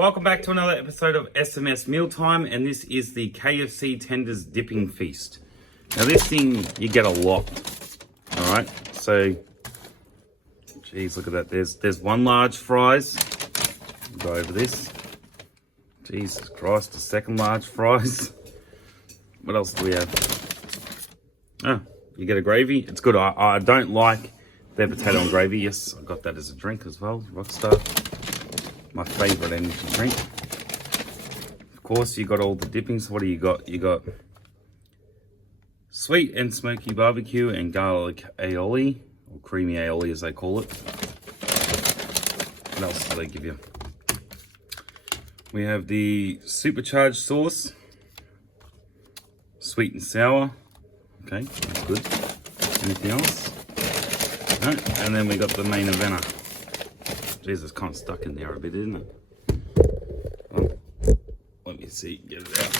Welcome back to another episode of SMS Mealtime, and this is the KFC Tenders Dipping Feast. Now this thing, you get a lot, alright? So, geez, look at that. There's one large fries. Go over this. Jesus Christ, a second large fries. What else do we have? Oh, you get a gravy. It's good. I don't like their potato and gravy. Yes, I got that as a drink as well. Rockstar. My favourite energy drink. Of course, you got all the dippings. What do you got? You got sweet and smoky barbecue and garlic aioli, or creamy aioli as they call it. What else do they give you? We have the supercharged sauce, sweet and sour. Okay, that's good. Anything else? No. And then we got the main eventer. Jeez, it's kind of stuck in there a bit, isn't it? Well, let me see, get it out.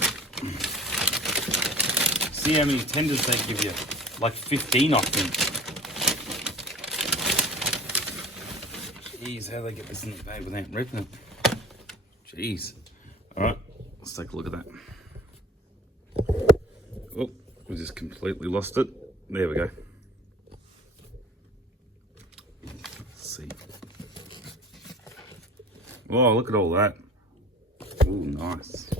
See how many tenders they give you? Like 15, I think. Jeez, how do they get this in the bag without ripping it? Jeez. Alright, let's take a look at that. Oh, we just completely lost it. There we go. Let's see. Oh, look at all that. Oh, nice.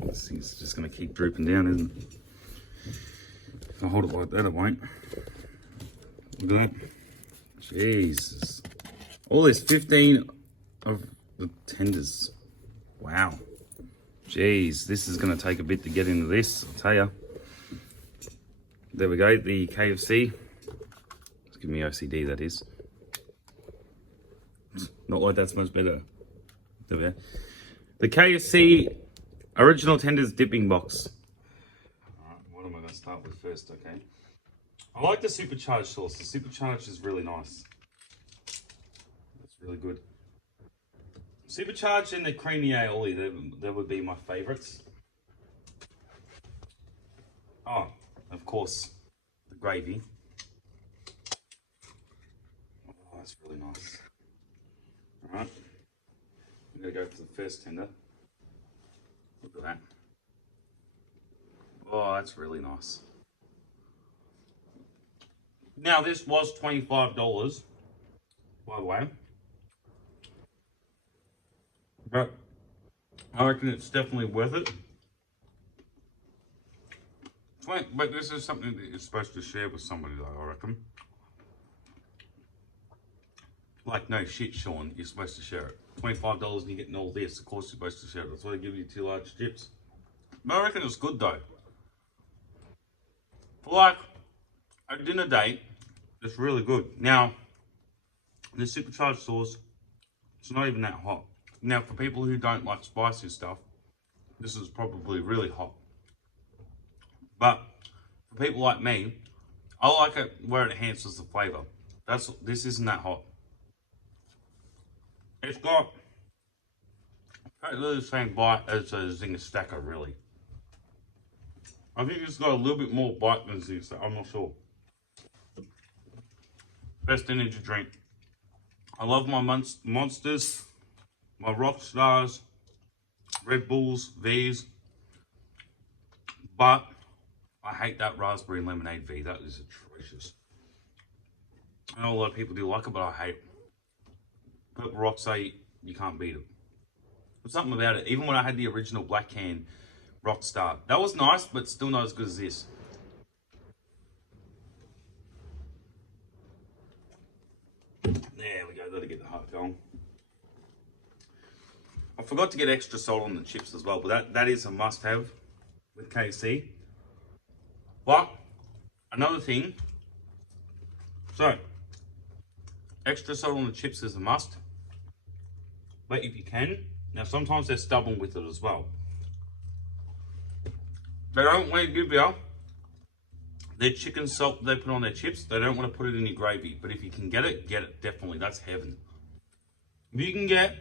This thing's just going to keep drooping down, isn't it? If I hold it like that, it won't. Look at that. Jesus. Oh, there's 15 of the tenders. Wow. Jeez, this is going to take a bit to get into this, I'll tell you. There we go, the KFC. It's giving me OCD, that is. Not like that's much better. There we go. The KFC Original Tenders Dipping Box. Alright, what am I going to start with first, okay? I like the supercharged sauce. The supercharged is really nice. It's really good. Supercharged and the creamy aioli, they would be my favourites. Oh, of course, the gravy. Oh, that's really nice. Alright, I'm going to go for the first tender. Look at that. Oh, that's really nice. Now, this was $25, by the way. But I reckon it's definitely worth it. But this is something that you're supposed to share with somebody, though, I reckon. Like, no shit, Sean, you're supposed to share it. $25 and you're getting all this, of course you're supposed to share it. That's why they give you 2 large chips. But I reckon it's good, though. For like a dinner date, it's really good. Now, the supercharged sauce, it's not even that hot. Now, for people who don't like spicy stuff, this is probably really hot. But for people like me, I like it where it enhances the flavour. This isn't that hot. It's got practically the same bite as a Zinger Stacker, really. I think it's got a little bit more bite than Zinger Stacker, I'm not sure. Best energy drink. I love my Monsters, my Rockstars, Red Bulls, V's, but I hate that raspberry lemonade V. That is atrocious. I know a lot of people do like it, but I hate it. Purple Rock say you can't beat it. There's something about it. Even when I had the original black can Rockstar, that was nice, but still not as good as this. There we go. Let it get the heart going. I forgot to get extra salt on the chips as well, but that is a must-have with KFC. But another thing, so extra salt on the chips is a must. But if you can, now sometimes they're stubborn with it as well. They don't want to give you their chicken salt they put on their chips. They don't want to put it in your gravy. But if you can get it, definitely. That's heaven. If you can get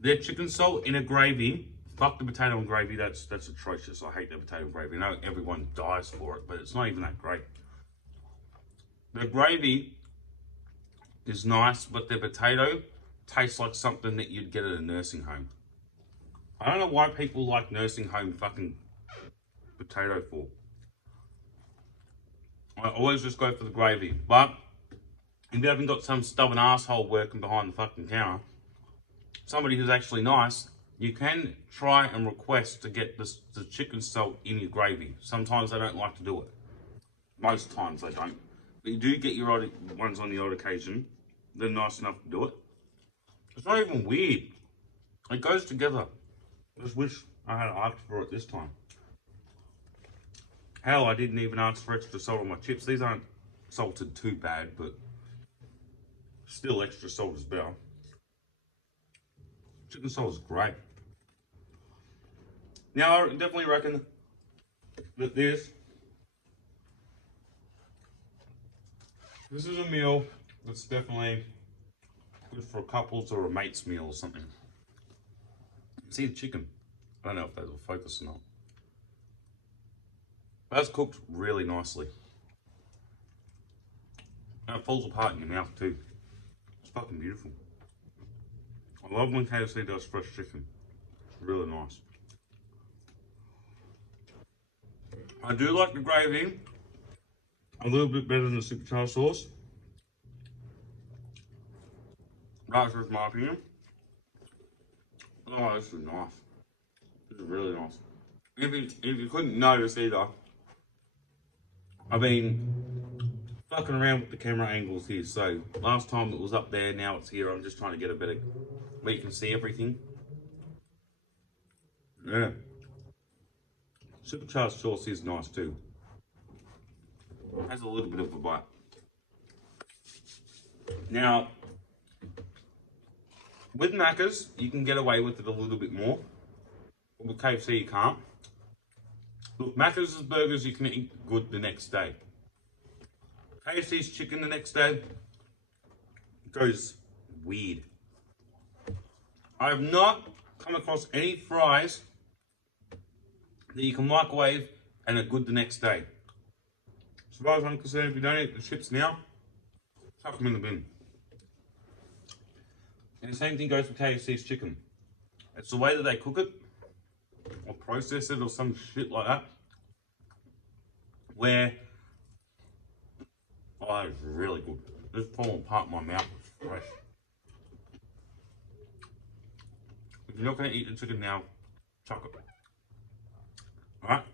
their chicken salt in a gravy, fuck the potato and gravy, that's atrocious. I hate their potato and gravy. I know everyone dies for it, but it's not even that great. The gravy is nice, but their potato tastes like something that you'd get at a nursing home. I don't know why people like nursing home fucking potato for. I always just go for the gravy. But if you haven't got some stubborn asshole working behind the fucking counter, somebody who's actually nice, you can try and request to get the chicken salt in your gravy. Sometimes they don't like to do it. Most times they don't. But you do get your odd ones on the odd occasion. They're nice enough to do it. It's not even weird. It goes together. I just wish I had asked for it this time. Hell, I didn't even ask for extra salt on my chips. These aren't salted too bad, but still extra salt is better. Chicken salt is great. Now, I definitely reckon that this is a meal that's definitely good for couples or a mate's meal or something. See the chicken. I don't know if that will focus or not. That's cooked really nicely. And it falls apart in your mouth too. It's fucking beautiful. I love when KFC does fresh chicken. It's really nice. I do like the gravy a little bit better than the supercharged sauce. That's just my opinion. Oh, this is nice. This is really nice. If you couldn't notice either, I've been fucking around with the camera angles here. So last time it was up there, now it's here. I'm just trying to get a better where you can see everything. Yeah. Supercharged sauce is nice too. It has a little bit of a bite. Now, with Macca's, you can get away with it a little bit more. But with KFC, you can't. Look, Macca's burgers you can eat good the next day. KFC's chicken the next day goes weird. I have not come across any fries that you can microwave and are good the next day. As far as I'm concerned, if you don't eat the chips now, chuck them in the bin. And the same thing goes for KFC's chicken. It's the way that they cook it, or process it, or some shit like that, where, oh, it's really good. It's falling apart in my mouth. It's fresh. If you're not going to eat the chicken now, chuck it. Alright?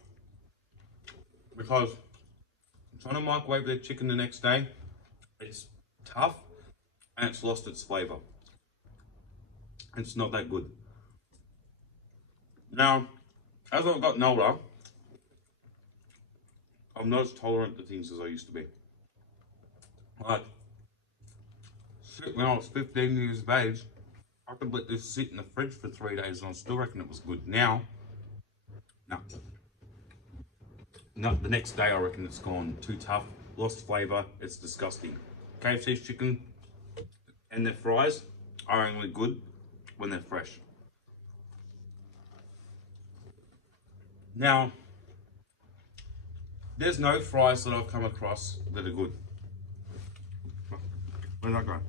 Because trying to microwave their chicken the next day, it's tough and it's lost its flavour. It's not that good. Now, as I've gotten older, I'm not as tolerant to things as I used to be. Like, shit, when I was 15 years of age, I could let this sit in the fridge for 3 days and I still reckon it was good. Now, no. No, the next day I reckon it's gone too tough, lost flavour, it's disgusting. KFC's chicken and their fries are only good when they're fresh. Now, there's no fries that I've come across that are good. Where'd that go?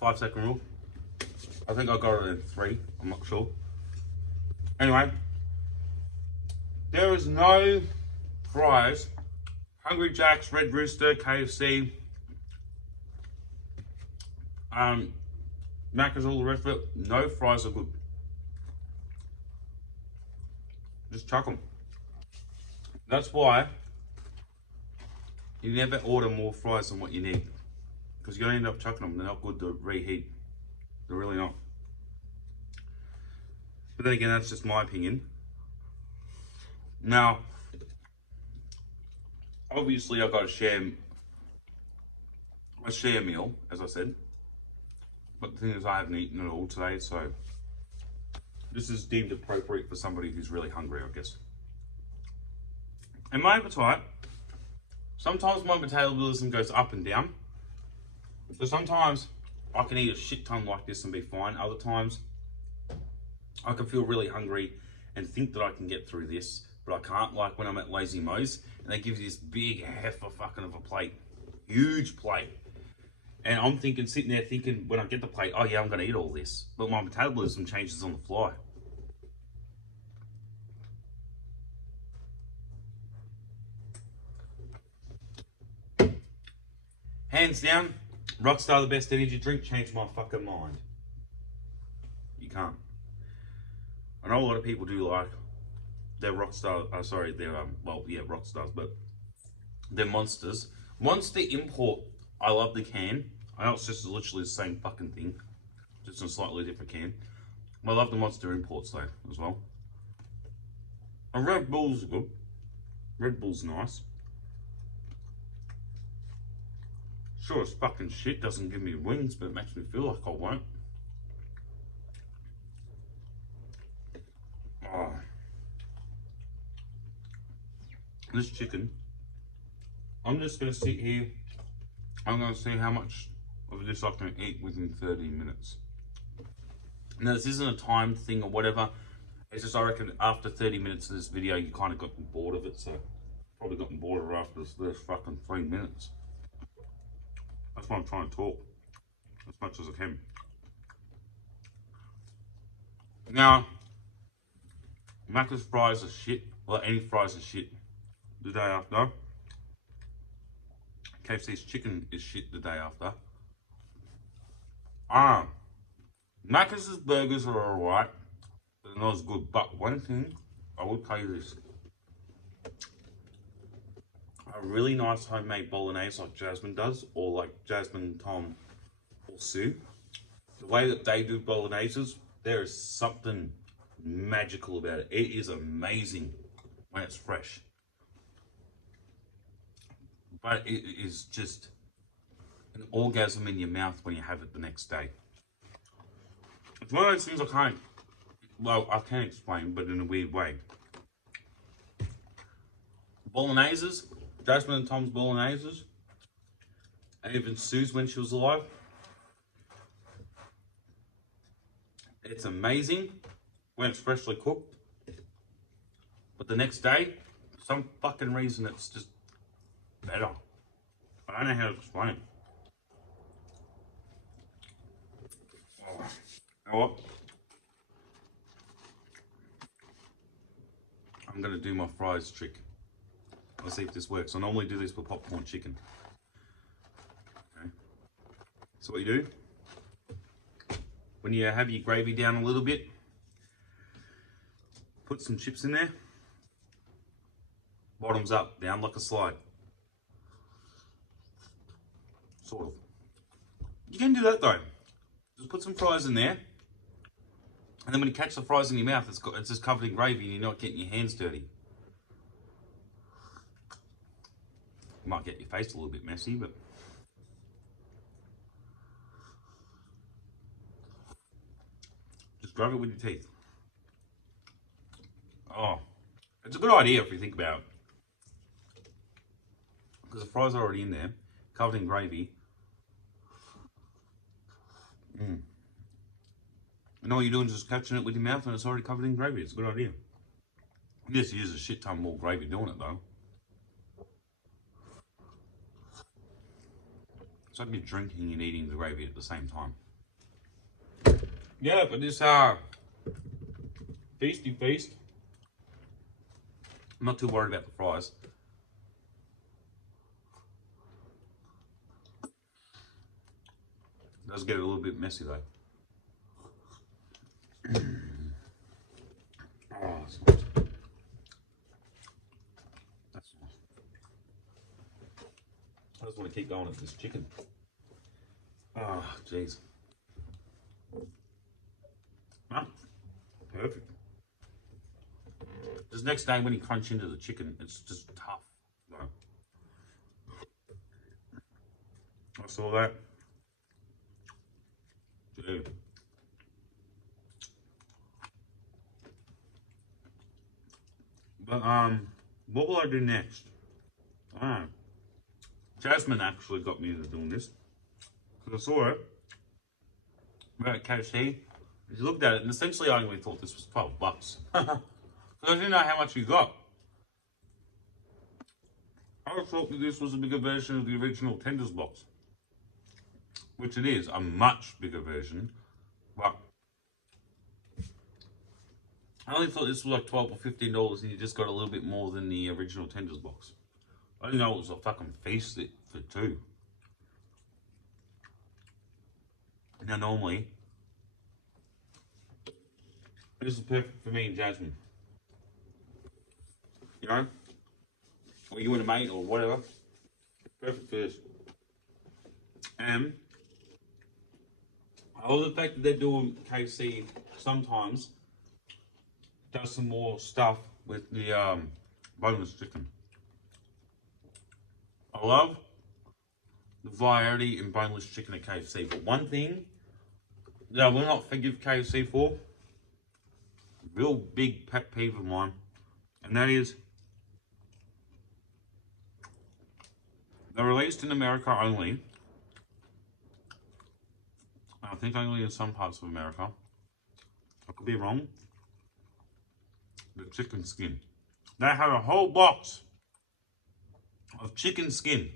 5-second rule. I think I got it in 3, I'm not sure. Anyway, there is no fries, Hungry Jack's, Red Rooster, KFC, Macca's, all the rest of it, no fries are good. Just chuck them. That's why you never order more fries than what you need. Because you're going to end up chucking them. They're not good to reheat. They're really not. But then again, that's just my opinion. Now, obviously I've got a share meal, as I said. But the thing is, I haven't eaten it all today, so this is deemed appropriate for somebody who's really hungry, I guess. And my appetite, sometimes my metabolism goes up and down. So sometimes I can eat a shit ton like this and be fine. Other times I can feel really hungry and think that I can get through this, but I can't, like when I'm at Lazy Mo's and they give you this big heifer fucking of a plate. Huge plate. And I'm thinking, sitting there thinking, when I get the plate, oh yeah, I'm going to eat all this. But my metabolism changes on the fly. Hands down, Rockstar, the best energy drink, changed my fucking mind. You can't. I know a lot of people do like their Rockstar, Rockstars, but they're Monsters. Monster Import, I love the can. I know it's just literally the same fucking thing, just in a slightly different can. I love the Monster Imports though, as well. And Red Bull's good. Red Bull's nice. Sure as fucking shit doesn't give me wings, but it makes me feel like I won't. Oh. This chicken, I'm just going to sit here. I'm going to see how much of this I can eat within 30 minutes. Now, this isn't a time thing or whatever. It's just, I reckon, after 30 minutes of this video, you kind of got bored of it. So, probably gotten bored of it after this fucking 3 minutes. That's why I'm trying to talk as much as I can. Now, Macca's fries are shit. Well, any fries are shit the day after. KFC's chicken is shit the day after. Macca's burgers are alright. They're not as good. But one thing, I will tell you this. A really nice homemade bolognese like Jasmine does, or like Jasmine, Tom, or Sue. The way that they do bologneses, there is something magical about it. It is amazing when it's fresh. But it is just an orgasm in your mouth when you have it the next day. It's one of those things I can't explain, but in a weird way. Bologneses, Jasmine and Tom's bologneses, and even Sue's when she was alive. It's amazing when it's freshly cooked. But the next day, for some fucking reason, it's just better. I don't know how to explain it. Oh, you know what? I'm gonna do my fries trick. Let's see if this works. I normally do this with popcorn chicken. Okay. So what you do, when you have your gravy down a little bit, put some chips in there. Bottoms up, down like a slide. Sort of. You can do that though. Just put some fries in there. And then when you catch the fries in your mouth, it's just covered in gravy and you're not getting your hands dirty. You might get your face a little bit messy, but just grab it with your teeth. Oh, it's a good idea if you think about it. Because the fries are already in there, covered in gravy. And all you're doing is just catching it with your mouth and it's already covered in gravy. It's a good idea. You just use a shit ton more gravy doing it though. It's like you're drinking and eating the gravy at the same time. Yeah, but this feasty feast, I'm not too worried about the fries. It does get a little bit messy though. Oh, that's nice. That's nice. I just want to keep going at this chicken. Oh, jeez. Ah, perfect. This next day when you crunch into the chicken, it's just tough. No. I saw that. Dude. But what will I do next? Jasmine actually got me into doing this. Because I saw it. We're at KFC. She looked at it and essentially I only thought this was $12. Because I didn't know how much you got. I thought that this was a bigger version of the original Tenders box. which it is a much bigger version, but I only thought this was like $12 or $15 and you just got a little bit more than the original tenders box. I didn't know it was a fucking feast for two. Now normally, this is perfect for me and Jasmine. You know? Or you and a mate or whatever. Perfect for this. And I love the fact that they're doing KFC sometimes does some more stuff with the boneless chicken. I love the variety in boneless chicken at KFC, but one thing that I will not forgive KFC for, real big pet peeve of mine, and that is they're released in America only. I think only in some parts of America. I could be wrong. The chicken skin. They have a whole box of chicken skin.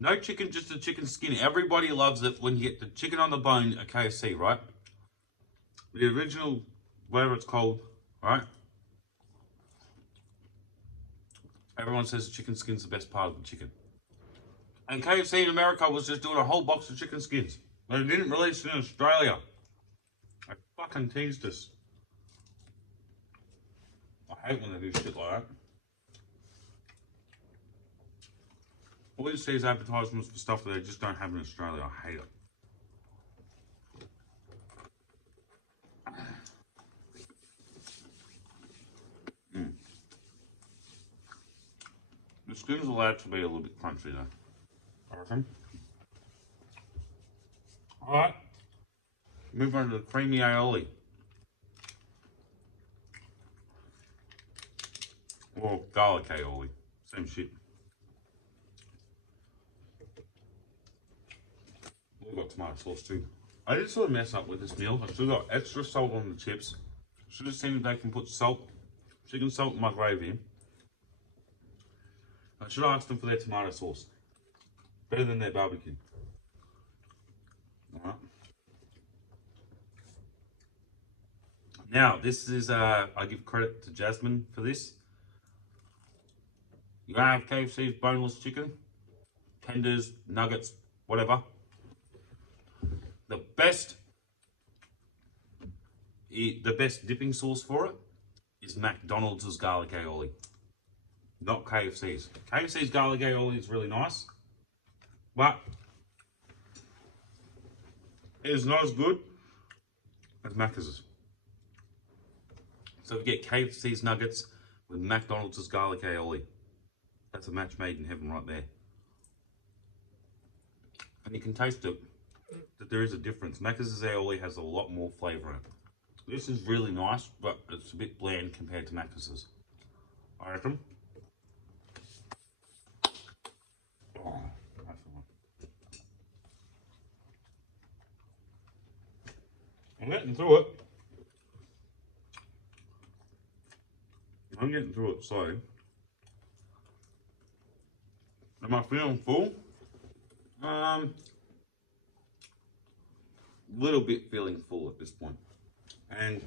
No chicken, just the chicken skin. Everybody loves it when you get the chicken on the bone at KFC, right? The original, whatever it's called, right? Everyone says the chicken skin's the best part of the chicken. And KFC in America was just doing a whole box of chicken skins. They didn't release it in Australia. They fucking teased us. I hate when they do shit like that. All you see is advertisements for stuff that they just don't have in Australia. I hate it. The skin's allowed to be a little bit crunchy though. I reckon. Alright. Move on to the creamy aioli. Or garlic aioli. Same shit. We've got tomato sauce too. I did sort of mess up with this meal. I still got extra salt on the chips. Should have seen if they can put salt, chicken salt in my gravy. I should have asked them for their tomato sauce. Better than their barbecue. Alright. Now, this is, I give credit to Jasmine for this. You're gonna have KFC's boneless chicken, tenders, nuggets, whatever. The best dipping sauce for it is McDonald's garlic aioli, not KFC's. KFC's garlic aioli is really nice, but it is not as good as Macca's. So we get KFC's nuggets with McDonald's garlic aioli. That's a match made in heaven right there. And you can taste it, that there is a difference. Macca's aioli has a lot more flavour in it. This is really nice, but it's a bit bland compared to Macca's. I reckon. Oh, that's the one. I'm getting through it. I'm getting through it, so. Am I feeling full? Little bit feeling full at this point. And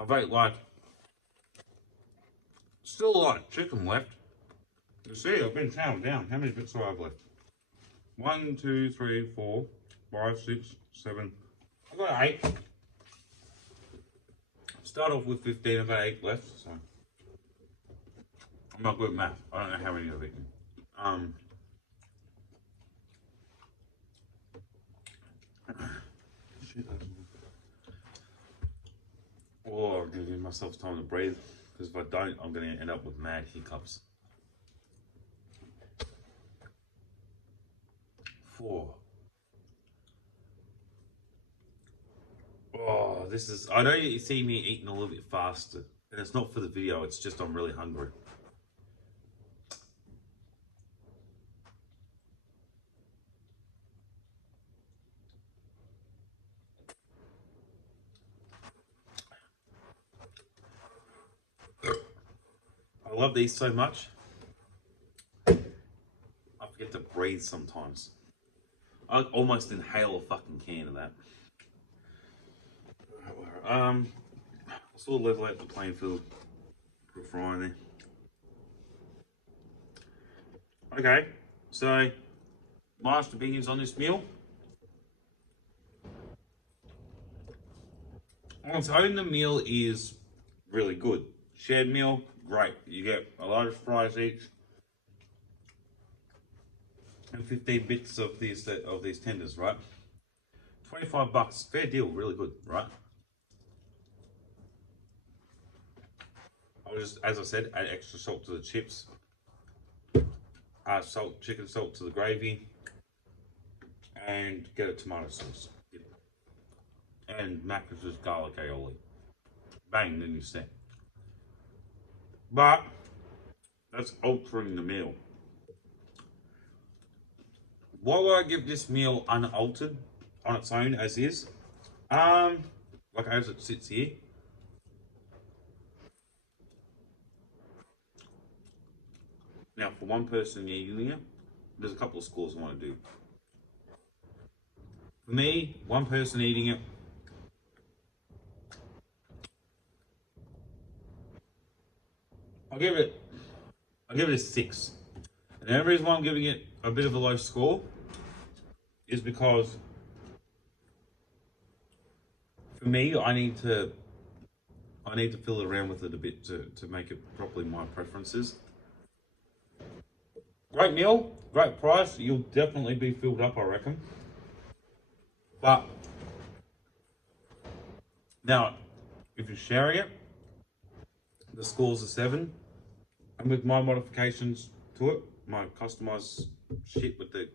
I've ate like still a lot of chicken left. You see, I've been chowing down. How many bits do I have left? 1, 2, 3, 4, 5, 6, 7. I've got 8. Start off with 15. I've got 8 left. So I'm not good at math. I don't know how many I've eaten. Oh, I'm gonna give myself time to breathe, because if I don't, I'm gonna end up with mad hiccups. 4. Oh, this is, I know you see me eating a little bit faster, and it's not for the video, it's just I'm really hungry. I love these so much. I forget to breathe sometimes. I almost inhale a fucking can of that. I'll sort of level out the playing field for frying there. Okay, so my honest opinions on this meal. On its own, the meal is really good. Shared meal, great. You get a lot of fries each and 15 bits of these tenders, right? $25, fair deal, really good, right? I'll just, as I said, add extra salt to the chips. Chicken salt to the gravy, and get a tomato sauce. And Macca's garlic aioli. Bang, then you're set. But that's altering the meal. What would I give this meal unaltered on its own as is? Like as it sits here. Now, for one person eating it, there's a couple of scores I want to do. For me, one person eating it, I'll give it a 6. And the only reason why I'm giving it a bit of a low score is because for me, I need to fill around with it a bit to make it properly my preferences. Great meal, great price. You'll definitely be filled up, I reckon. But now, if you're sharing it, the score's a 7. And with my modifications to it, my customized shit with the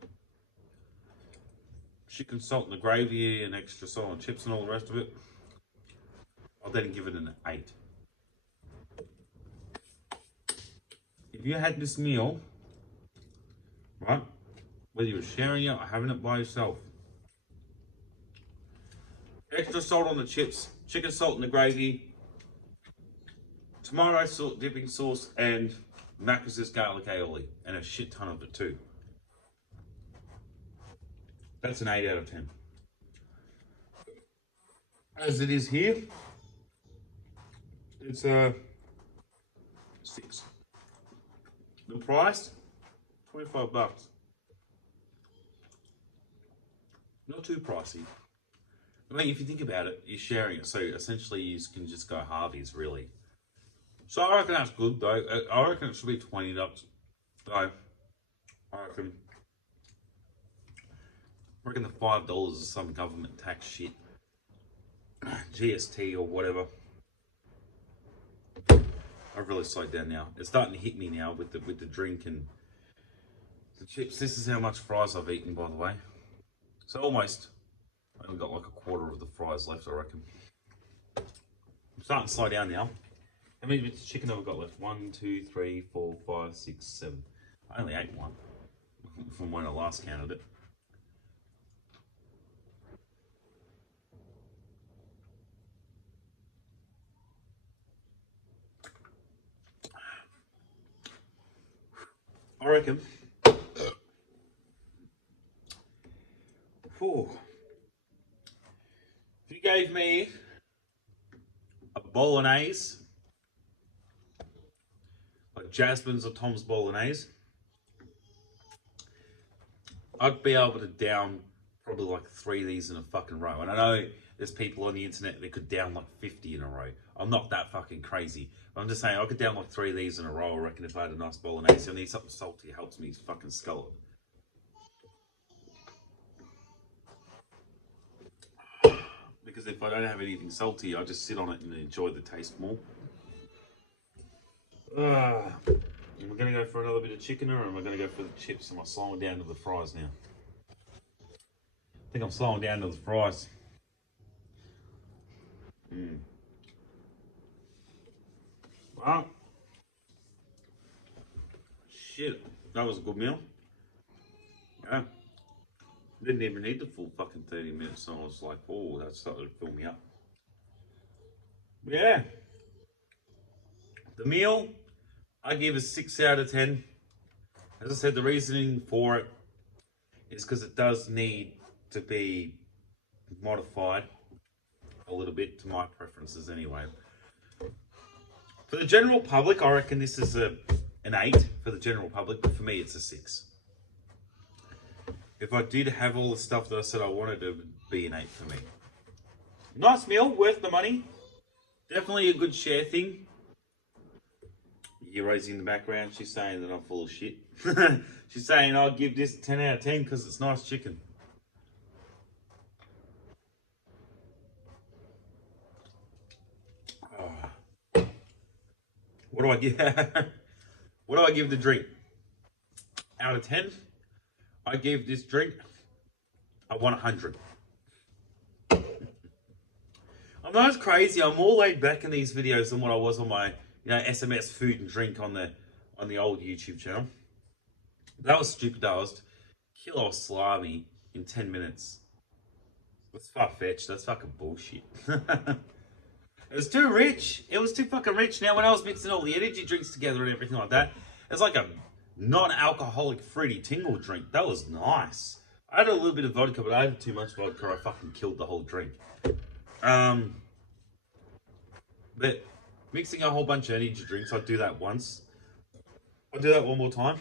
chicken salt and the gravy and extra salt and chips and all the rest of it, I'll then give it an 8. If you had this meal, right, whether you're sharing it or having it by yourself, extra salt on the chips, chicken salt in the gravy, tomato salt dipping sauce, and Macca's garlic aioli, and a shit ton of it too. That's an 8 out of 10. As it is here, it's a 6. The price, $25. Not too pricey. I mean, if you think about it, you're sharing it, so essentially you can just go Harvey's, really. So I reckon that's good, though. I reckon it should be $20. So I reckon the $5 is some government tax shit, GST or whatever. I've really slowed down now. It's starting to hit me now with the drink and the chips. This is how much fries I've eaten, by the way. So almost, I only got like a quarter of the fries left, I reckon. I'm starting to slow down now. How many bits of chicken have I got left? 1, 2, 3, 4, 5, 6, 7. I only ate one from when I last counted it. I reckon. If you gave me a bolognese, like Jasmine's or Tom's bolognese, I'd be able to down probably like 3 of these in a fucking row. And I know there's people on the internet that could down like 50 in a row. I'm not that fucking crazy. I'm just saying I could down like 3 of these in a row, I reckon, if I had a nice bolognese. I need something salty, it helps me fucking skull it. Because if I don't have anything salty, I just sit on it and enjoy the taste more. Am I going to go for another bit of chicken, or am I going to go for the chips? Am I slowing down to the fries now? I think I'm slowing down to the fries. Well, shit, that was a good meal. Yeah. Didn't even need the full fucking 30 minutes, so I was like, oh, that started to fill me up. But yeah. The meal, I give a 6 out of 10. As I said, the reasoning for it is because it does need to be modified a little bit to my preferences anyway. For the general public, I reckon this is an 8 for the general public, but for me it's a 6. If I did have all the stuff that I said I wanted, it would be an 8 for me. Nice meal, worth the money. Definitely a good share thing. Heroes in the background, she's saying that I'm full of shit. She's saying I'll give this a 10 out of 10 because it's nice chicken. Oh. What do I give? What do I give the drink? Out of 10, I gave this drink a 100. I'm not as crazy. I'm more laid back in these videos than what I was on my, SMS food and drink on the old YouTube channel. That was stupid. That was kilo of salami in 10 minutes. That's far-fetched. That's fucking bullshit. It was too rich. It was too fucking rich. Now, when I was mixing all the energy drinks together and everything like that, it's like a non-alcoholic fruity tingle drink. That was nice. I had a little bit of vodka, but I had too much vodka. I fucking killed the whole drink. But mixing a whole bunch of energy drinks, I'd do that once. I'll do that one more time.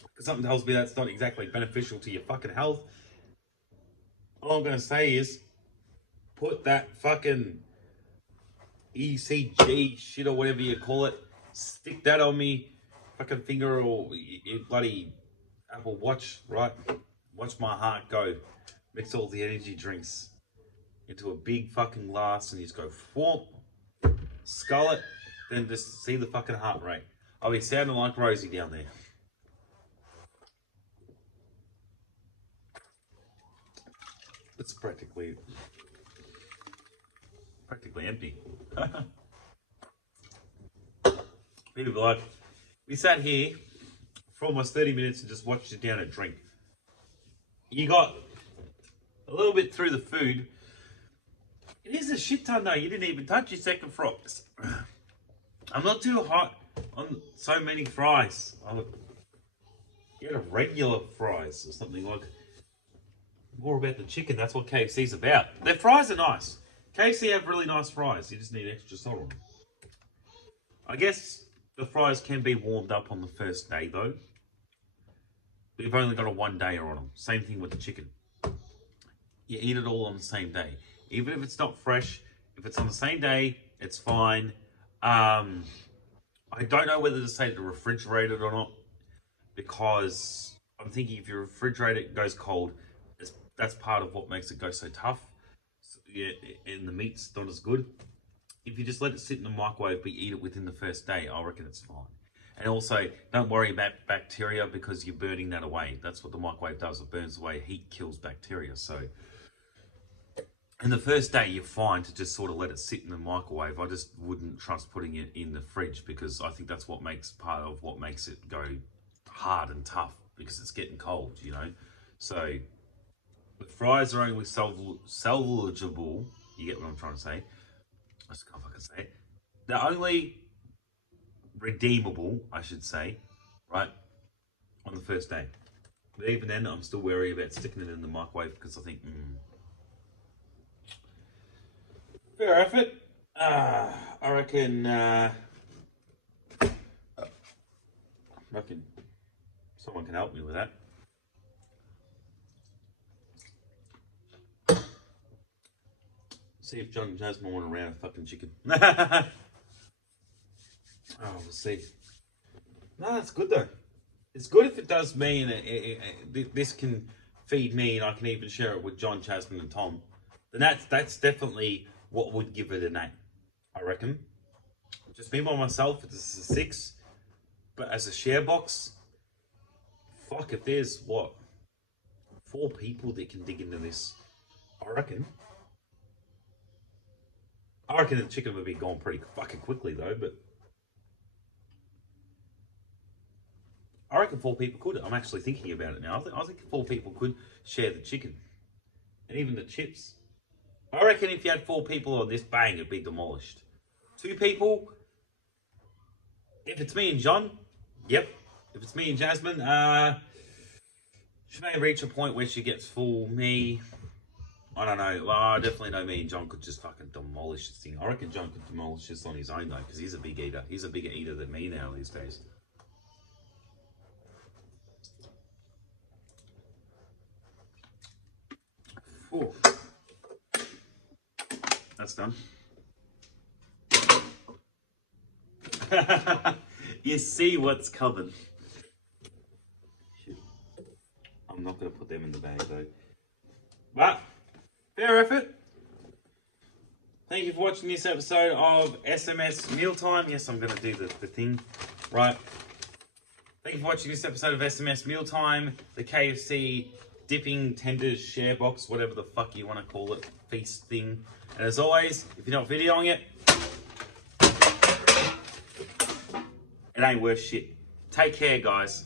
Because something tells me that's not exactly beneficial to your fucking health. All I'm going to say is, put that fucking ECG shit or whatever you call it, stick that on me fucking finger or your bloody Apple Watch, right? Watch my heart go. Mix all the energy drinks into a big fucking glass and you just go whoop, scull it, then just see the fucking heart rate. I'll be sounding like Rosie down there. It's practically empty. People be like, we sat here for almost 30 minutes and just watched it down a drink. You got a little bit through the food. It is a shit ton though. You didn't even touch your second fries. I'm not too hot on so many fries. I'll get a regular fries or something like. More about the chicken. That's what KFC's about. Their fries are nice. KFC have really nice fries. You just need extra salt on them. I guess the fries can be warmed up on the first day though. We've only got a 1 day on them. Same thing with the chicken. You eat it all on the same day. Even if it's not fresh, if it's on the same day, it's fine. I don't know whether to say to refrigerate it or not, because I'm thinking if you refrigerate it, it goes cold. That's part of what makes it go so tough. So, yeah, and the meat's not as good. If you just let it sit in the microwave but eat it within the first day, I reckon it's fine. And also, don't worry about bacteria because you're burning that away. That's what the microwave does. It burns away heat, kills bacteria. So, in the first day, you're fine to just sort of let it sit in the microwave. I just wouldn't trust putting it in the fridge because I think that's what makes part of what makes it go hard and tough because it's getting cold, So, the fries are only salvageable. You get what I'm trying to say? I just can't fucking say it. They're only redeemable, I should say, right, on the first day. But even then, I'm still wary about sticking it in the microwave because I think, fair effort. I reckon someone can help me with that. See if John and Jasmine want around a fucking chicken. Oh, we'll see. No, that's good though. It's good if it does me and this can feed me and I can even share it with John, Jasmine and Tom. Then that's definitely what would give it an 8, I reckon. Just me by myself, it's a 6. But as a share box, fuck, if there's 4 people that can dig into this, I reckon the chicken would be gone pretty fucking quickly though, but I reckon 4 people could. I'm actually thinking about it now. I think 4 people could share the chicken. And even the chips. I reckon if you had 4 people on this, bang, it'd be demolished. 2 people, If it's me and John, yep. If it's me and Jasmine, she may reach a point where she gets full. Me, I don't know. Well, I definitely know me and John could just fucking demolish this thing. I reckon John could demolish this on his own though, because he's a big eater. He's a bigger eater than me now these days. Oh, that's done. You see what's coming. Shit. I'm not going to put them in the bag though. But, fair effort. Thank you for watching this episode of SMS Mealtime. Yes, I'm going to do the thing. Right. Thank you for watching this episode of SMS Mealtime. The KFC dipping tenders share box, whatever the fuck you want to call it, feast thing. And as always, if you're not videoing it, it ain't worth shit. Take care, guys.